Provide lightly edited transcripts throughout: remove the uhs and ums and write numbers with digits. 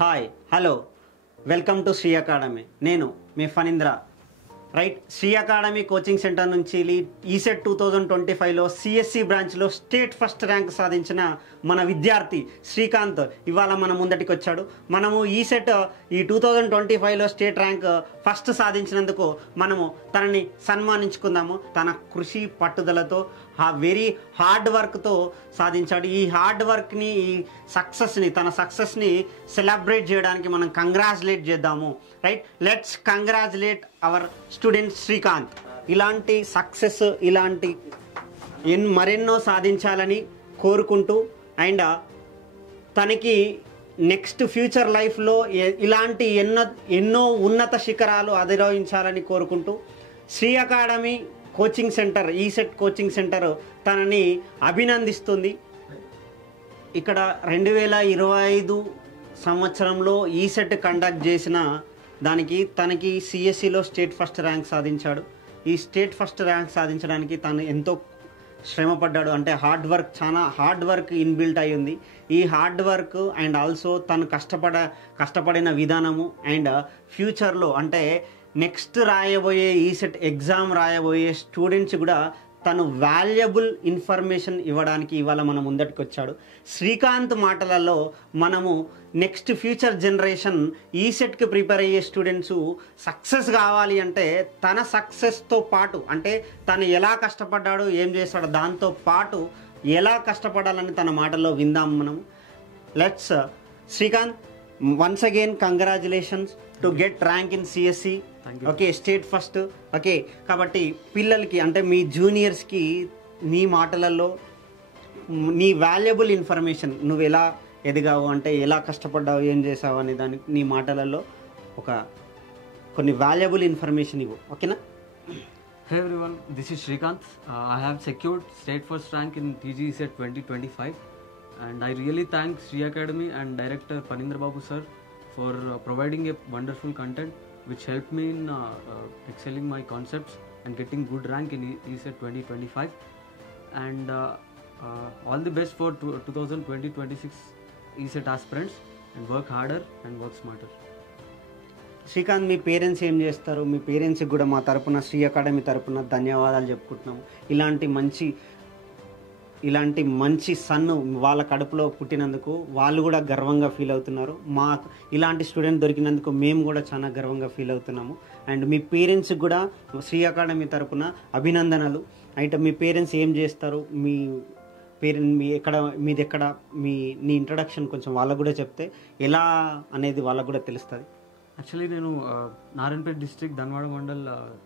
Hi hello welcome to Shri academy. నేను మీ Phanindra. Right, Shri academy coaching centre నుంచి ఈసెట్ 2025లో సిఎస్సి బ్రాంచ్లో స్టేట్ ఫస్ట్ ర్యాంక్ సాధించిన మన విద్యార్థి శ్రీకాంత్ ఇవాళ మన ముందటికి వచ్చాడు. మనము ఈసెట్ ఈ 2025లో స్టేట్ ర్యాంక్ ఫస్ట్ సాధించినందుకు మనము తనని సన్మానించుకుందాము. తన కృషి పట్టుదలతో వెరీ హార్డ్ వర్క్తో సాధించాడు. ఈ హార్డ్ వర్క్ని, ఈ సక్సెస్ని, తన సక్సెస్ని సెలబ్రేట్ చేయడానికి మనం కంగ్రాచులేట్ చేద్దాము. Right, let's congratulate hour student Srikanth. ఇలాంటి సక్సెస్, ఇలాంటి మరెన్నో సాధించాలని కోరుకుంటూ అండ్ తనకి నెక్స్ట్ ఫ్యూచర్ లైఫ్లో ఇలాంటి ఎన్నో ఉన్నత శిఖరాలు అధిరోహించాలని కోరుకుంటూ Sri academy coaching centre, ECET coaching centre తనని అభినందిస్తుంది. ఇక్కడ 2025 సంవత్సరంలో ఈసెట్ కండక్ట్ చేసిన దానికి తనకి సిఎస్సిలో స్టేట్ ఫస్ట్ ర్యాంక్ సాధించాడు. ఈ స్టేట్ ఫస్ట్ ర్యాంక్ సాధించడానికి తను ఎంతో శ్రమపడ్డాడు. అంటే చాలా హార్డ్ వర్క్ ఇన్బిల్ట్ అయి ఉంది. ఈ హార్డ్ వర్క్ అండ్ ఆల్సో తను కష్టపడిన విధానము అండ్ ఫ్యూచర్లో అంటే నెక్స్ట్ రాయబోయే ఈసెట్ ఎగ్జామ్ రాయబోయే స్టూడెంట్స్ కూడా తను వాల్యుబుల్ ఇన్ఫర్మేషన్ ఇవ్వడానికి ఇవాళ మన ముందటికి వచ్చాడు. శ్రీకాంత్ మాటలలో మనము నెక్స్ట్ ఫ్యూచర్ జనరేషన్ ఈసెట్కి ప్రిపేర్ అయ్యే స్టూడెంట్స్ సక్సెస్ కావాలి అంటే తన సక్సెస్తో పాటు అంటే తను ఎలా కష్టపడ్డాడో, ఏం చేస్తాడో దాంతో పాటు ఎలా కష్టపడాలని తన మాటల్లో విందాం మనము. Let's Srikanth, once again congratulations to get rank in CSC. Okay, state first. Okay, కాబట్టి పిల్లలకి అంటే మీ జూనియర్స్కి నీ మాటలలో నీ వాల్యుబుల్ ఇన్ఫర్మేషన్, నువ్వు ఎలా ఎదిగావు అంటే ఎలా కష్టపడ్డావు, ఏం చేసావు అనే దానికి నీ మాటలలో కొన్ని వాల్యుబుల్ ఇన్ఫర్మేషన్ ఇవ్వు. ఓకేనా? Hey everyone, this is Srikanth. I have secured state first rank in TG ESET 2025 and I really thank Sri Academy and Director Panindra Babu sir for providing a wonderful content which helped me in excelling my concepts and getting good rank in ESET 2025 and all the best for 2020-26 ESET aspirants and work harder and work smarter. Srikanth, me parents ఏం చేస్తారు? మీ పేరెంట్స్కి కూడా మా తరపున, Shri academy తరపున ధన్యవాదాలు చెప్పుకుంటున్నాము. ఇలాంటి మంచి సన్ను వాళ్ళ కడుపులో పుట్టినందుకు వాళ్ళు కూడా గర్వంగా ఫీల్ అవుతున్నారు. ఇలాంటి స్టూడెంట్ దొరికినందుకు మేము కూడా చాలా గర్వంగా ఫీల్ అవుతున్నాము. అండ్ మీ పేరెంట్స్కి కూడా శ్రీ అకాడమీ తరపున అభినందనలు. అయితే మీ పేరెంట్స్ ఏం చేస్తారు, మీది ఎక్కడ, నీ ఇంట్రడక్షన్ కొంచెం వాళ్ళకు కూడా చెప్తే ఎలా అనేది వాళ్ళకు కూడా తెలుస్తుంది. యాక్చువల్లీ నేను నారాయణపేట డిస్ట్రిక్ట్ ధన్వాడ మండల్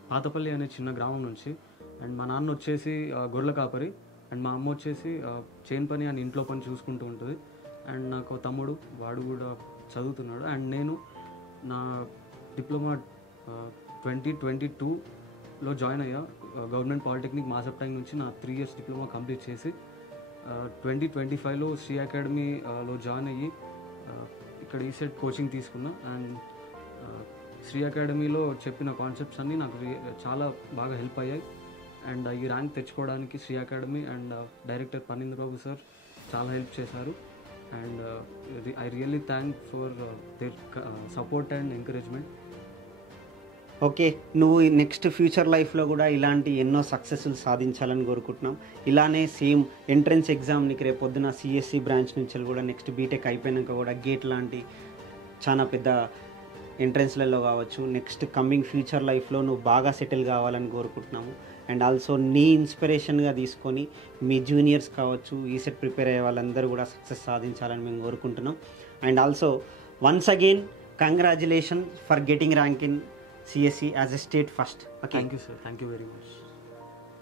పాతపల్లి అనే చిన్న గ్రామం నుంచి, అండ్ మా నాన్న వచ్చేసి గొర్రెల కాపరి అండ్ మా అమ్మ వచ్చేసి చేను పని అని ఇంట్లో పని చూసుకుంటూ ఉంటుంది. అండ్ నాకు తమ్ముడు, వాడు కూడా చదువుతున్నాడు. అండ్ నేను నా డిప్లొమా 2022లో జాయిన్ అయ్యా గవర్నమెంట్ పాలిటెక్నిక్ మాసప్టాంగ్ నుంచి. నా 3 years డిప్లొమా కంప్లీట్ చేసి 2025లో శ్రీ అకాడమీలో జాయిన్ అయ్యి ఇక్కడ ఈసెట్ కోచింగ్ తీసుకున్నా. అండ్ శ్రీ అకాడమీలో చెప్పిన కాన్సెప్ట్స్ అన్నీ నాకు చాలా బాగా హెల్ప్ అయ్యాయి. అండ్ ఈ ర్యాంక్ తెచ్చుకోవడానికి Sri academy and director Panindra Babu sir చాలా హెల్ప్ చేశారు. And I really thank for their support and encouragement. Okay, నువ్వు నెక్స్ట్ ఫ్యూచర్ లైఫ్లో కూడా ఇలాంటి ఎన్నో సక్సెస్లు సాధించాలని కోరుకుంటున్నాం. ఇలానే సేమ్ ఎంట్రన్స్ ఎగ్జామ్ నీకు రేపు పొద్దున సిఎస్సి బ్రాంచ్ నుంచి కూడా నెక్స్ట్ బీటెక్ అయిపోయాక కూడా గేట్ లాంటి చాలా పెద్ద ఎంట్రన్స్లలో కావచ్చు, నెక్స్ట్ కమింగ్ ఫ్యూచర్ లైఫ్లో నువ్వు బాగా సెటిల్ కావాలని కోరుకుంటున్నాము. అండ్ ఆల్సో నీ ఇన్స్పిరేషన్గా తీసుకొని మీ జూనియర్స్ కావచ్చు, ఈసెట్ ప్రిపేర్ అయ్యే వాళ్ళందరూ కూడా సక్సెస్ సాధించాలని మేము కోరుకుంటున్నాం. And also once again congratulation for getting rank in CSE as a state first. Okay. Thank you sir, thank you very much.